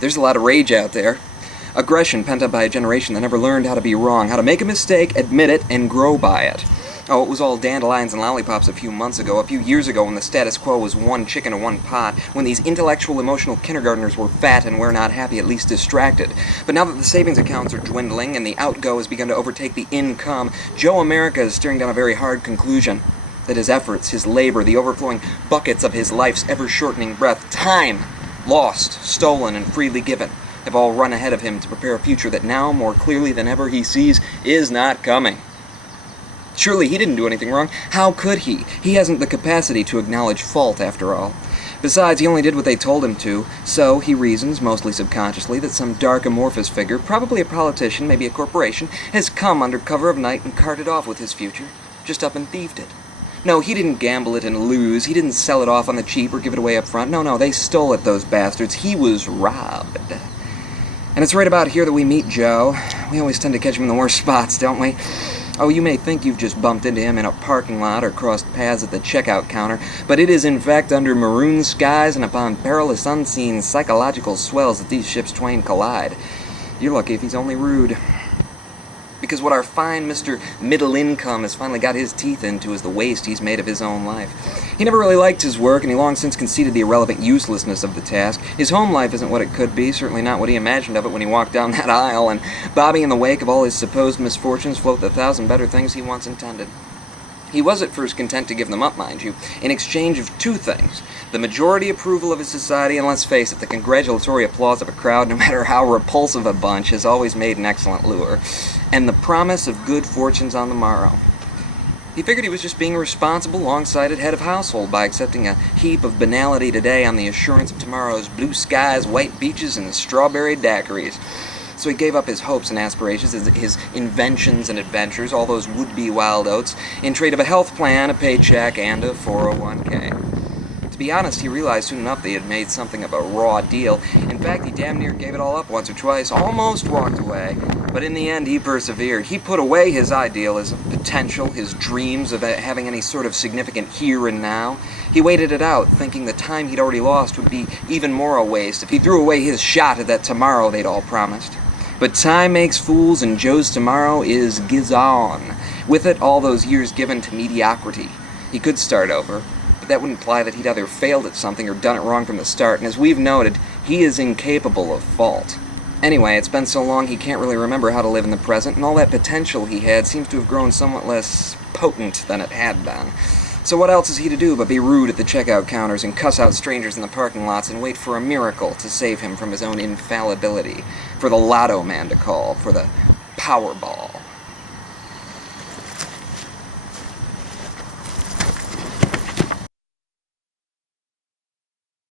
There's a lot of rage out there. Aggression pent up by a generation that never learned how to be wrong, how to make a mistake, admit it, and grow by it. Oh, it was all dandelions and lollipops a few months ago, a few years ago, when the status quo was one chicken and one pot, when these intellectual, emotional kindergartners were fat and were not happy, at least distracted. But now that the savings accounts are dwindling and the outgo has begun to overtake the income, Joe America is staring down a very hard conclusion. That his efforts, his labor, the overflowing buckets of his life's ever-shortening breath, time, lost, stolen, and freely given, have all run ahead of him to prepare a future that now, more clearly than ever, he sees is not coming. Surely he didn't do anything wrong. How could he? He hasn't the capacity to acknowledge fault, after all. Besides, he only did what they told him to, so he reasons, mostly subconsciously, that some dark amorphous figure, probably a politician, maybe a corporation, has come under cover of night and carted off with his future, just up and thieved it. No, he didn't gamble it and lose. He didn't sell it off on the cheap or give it away up front. No, they stole it, those bastards. He was robbed. And it's right about here that we meet Joe. We always tend to catch him in the worst spots, don't we? Oh, you may think you've just bumped into him in a parking lot or crossed paths at the checkout counter, but it is in fact under maroon skies and upon perilous unseen psychological swells that these ships twain collide. You're lucky if he's only rude. Because what our fine Mr. Middle Income has finally got his teeth into is the waste he's made of his own life. He never really liked his work, and he long since conceded the irrelevant uselessness of the task. His home life isn't what it could be, certainly not what he imagined of it when he walked down that aisle, and bobbing in the wake of all his supposed misfortunes float the thousand better things he once intended. He was at first content to give them up, mind you, in exchange of two things: the majority approval of his society, and let's face it, the congratulatory applause of a crowd, no matter how repulsive a bunch, has always made an excellent lure, and the promise of good fortunes on the morrow. He figured he was just being a responsible, long-sighted head of household by accepting a heap of banality today on the assurance of tomorrow's blue skies, white beaches, and strawberry daiquiris. So he gave up his hopes and aspirations, his inventions and adventures, all those would-be wild oats, in trade of a health plan, a paycheck, and a 401k. To be honest, he realized soon enough that he had made something of a raw deal. In fact, he damn near gave it all up once or twice, almost walked away. But in the end, he persevered. He put away his idealism, potential, his dreams of having any sort of significant here and now. He waited it out, thinking the time he'd already lost would be even more a waste if he threw away his shot at that tomorrow they'd all promised. But time makes fools, and Joe's tomorrow is gone. With it, all those years given to mediocrity. He could start over, but that would imply that he'd either failed at something or done it wrong from the start, and as we've noted, he is incapable of fault. Anyway, it's been so long he can't really remember how to live in the present, and all that potential he had seems to have grown somewhat less potent than it had been. So what else is he to do but be rude at the checkout counters and cuss out strangers in the parking lots and wait for a miracle to save him from his own infallibility, for the lotto man to call, for the Powerball?